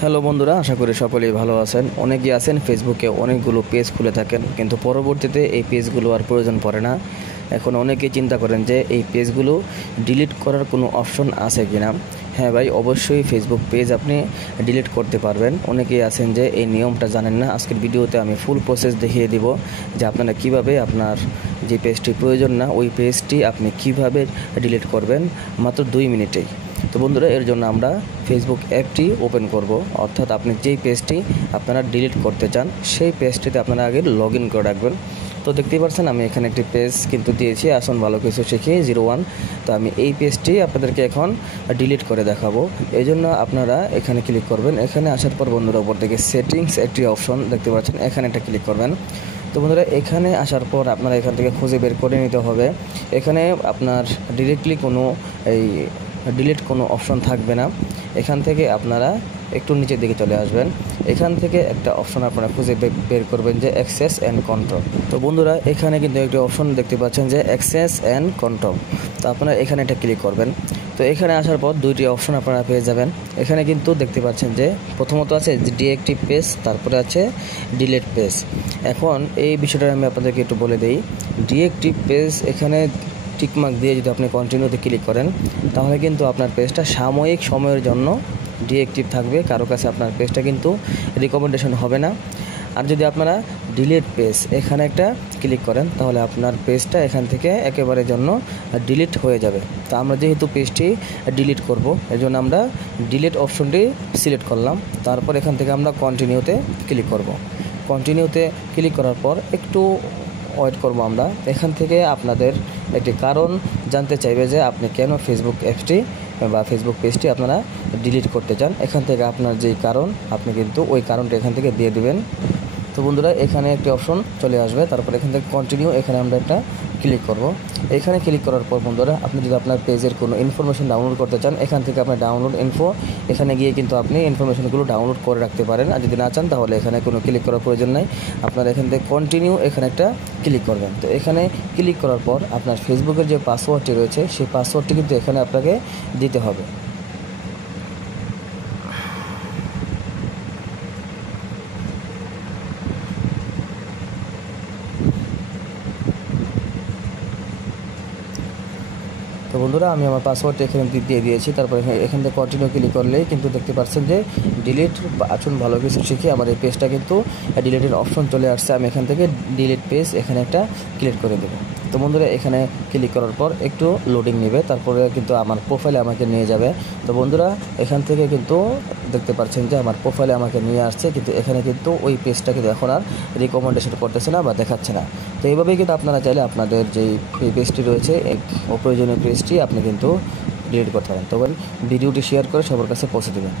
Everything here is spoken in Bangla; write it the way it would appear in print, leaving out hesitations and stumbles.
হ্যালো বন্ধুরা, আশা করি সকলেই ভালো আছেন। অনেকেই আছেন ফেসবুকে অনেকগুলো পেজ খুলে থাকেন, কিন্তু পরবর্তীতে এই পেজগুলো আর প্রয়োজন পড়ে না। এখন অনেকেই চিন্তা করেন যে এই পেজগুলো ডিলিট করার কোনো অপশন আছে কি না। হ্যাঁ ভাই, অবশ্যই ফেসবুক পেজ আপনি ডিলিট করতে পারবেন। অনেকেই আছেন যে এই নিয়মটা জানেন না। আজকের ভিডিওতে আমি ফুল প্রসেস দেখিয়ে দিব যে আপনারা কিভাবে আপনার যে পেজটি প্রয়োজন না ওই পেজটি আপনি কিভাবে ডিলিট করবেন মাত্র 2 মিনিটেই। তো বন্ধুরা, এর জন্য আমরা ফেসবুক অ্যাপটি ওপেন করব, অর্থাৎ আপনি যেই পেজটি আপনারা ডিলিট করতে চান সেই পেজটিতে আপনারা আগে লগ ইন করে রাখবেন। তো দেখতেই পাচ্ছেন আমি এখানে একটি পেজ কিন্তু দিয়েছি, আসুন ভালো কিছু শিখি 01। তো আমি এই পেজটি আপনাদেরকে এখন ডিলিট করে দেখাবো। এই জন্য আপনারা এখানে ক্লিক করবেন। এখানে আসার পর বন্ধুরা উপর থেকে সেটিংস একটি অপশন দেখতে পাচ্ছেন, এখানে একটা ক্লিক করবেন। তো বন্ধুরা, এখানে আসার পর আপনারা এখান থেকে খুঁজে বের করে নিতে হবে। এখানে আপনার ডিরেক্টলি কোনো ডিলিট কোনো অপশন থাকবে না। এখান থেকে আপনারা একটু নিচের দিকে চলে আসবেন। এখান থেকে একটা অপশন আপনারা খুঁজে বের করবেন যে অ্যাক্সেস অ্যান্ড কন্ট্রোল। তো বন্ধুরা, এখানে কিন্তু একটি অপশন দেখতে পাচ্ছেন যে অ্যাক্সেস অ্যান্ড কন্ট্রোল। তো আপনারা এখানে একটা ক্লিক করবেন। তো এখানে আসার পর দুইটি অপশন আপনারা পেয়ে যাবেন। এখানে কিন্তু দেখতে পাচ্ছেন যে প্রথমত আছে ডিএক্টিভ পেজ, তারপরে আছে ডিলিট পেজ। এখন এই বিষয়টা আমি আপনাদেরকে একটু বলে দিই। ডিএক্টিভ পেজ এখানে টিকমার্ক দিয়ে যদি আপনি কন্টিনিউতে ক্লিক করেন, তাহলে কিন্তু আপনার পেজটা সাময়িক সময়ের জন্য ডিএক্টিভ থাকবে, কারো কাছে আপনার পেজটা কিন্তু রিকমেন্ডেশন হবে না। আর যদি আপনারা ডিলিট পেজ এখানে একটা ক্লিক করেন, তাহলে আপনার পেজটা এখান থেকে একেবারে জন্য ডিলিট হয়ে যাবে। তো আমরা যেহেতু পেজটি ডিলিট করব, এর জন্য আমরা ডিলিট অপশনটি সিলেক্ট করলাম। তারপর এখান থেকে আমরা কন্টিনিউতে ক্লিক করব। কন্টিনিউতে ক্লিক করার পর একটু ওয়েট করব আমরা। এখান থেকে আপনাদের একটি কারণ জানতে চাইবে যে আপনি কেন ফেসবুক অ্যাপসটি বা ফেসবুক পেজটি আপনারা ডিলিট করতে চান। এখান থেকে আপনার যেই কারণ আপনি কিন্তু ওই কারণটা এখান থেকে দিয়ে দিবেন। তো বন্ধুরা, এখানে একটি অপশন চলে আসবে, তারপর এখান থেকে কন্টিনিউ, এখানে আমরা একটা ক্লিক করব। এখানে ক্লিক করার পর বন্ধুরা, আপনি যদি আপনার পেজের কোনো ইনফরমেশন ডাউনলোড করতে চান, এখান থেকে আপনার ডাউনলোড ইনফো, এখানে গিয়ে কিন্তু আপনি ইনফরমেশনগুলো ডাউনলোড করে রাখতে পারেন। আর যদি না চান, তাহলে এখানে কোনো ক্লিক করার প্রয়োজন নাই। আপনার এখান থেকে কন্টিনিউ এখানে একটা ক্লিক করবেন। তো এখানে ক্লিক করার পর আপনার ফেসবুকের যে পাসওয়ার্ডটি রয়েছে সেই পাসওয়ার্ডটি কিন্তু এখানে আপনাকে দিতে হবে। তো বন্ধুরা, আমি আমার পাসওয়ার্ডটা এখানে দিয়ে দিয়েছি। তারপর এখান থেকে কন্টিনিউ ক্লিক করলেই কিন্তু দেখতে পাচ্ছেন যে ডিলিট, আসুন ভালো কিছু শিখি, আমার এই পেজটা কিন্তু ডিলিটের অপশন চলে আসছে। আমি এখান থেকে ডিলিট পেজ এখানে একটা ক্লিক করে দেবো। তো বন্ধুরা, এখানে ক্লিক করার পর একটু লোডিং নেবে, তারপরে কিন্তু আমার প্রোফাইলে আমাকে নিয়ে যাবে। তো বন্ধুরা, এখান থেকে কিন্তু দেখতে পাচ্ছেন যে আমার প্রোফাইলে আমাকে নিয়ে আসছে, কিন্তু এখানে কিন্তু ওই পেজটা কিন্তু এখন আর রিকমেন্ডেশন করতেছে না বা দেখাচ্ছে না। তো এইভাবেই কিন্তু আপনারা চাইলে আপনাদের যেই পেজটি রয়েছে এই অপ্রয়োজনীয় পেজটি আপনি কিন্তু ডিলিট করতে পারেন। তবে ভিডিওটি শেয়ার করে সবার কাছে পৌঁছে দেবেন।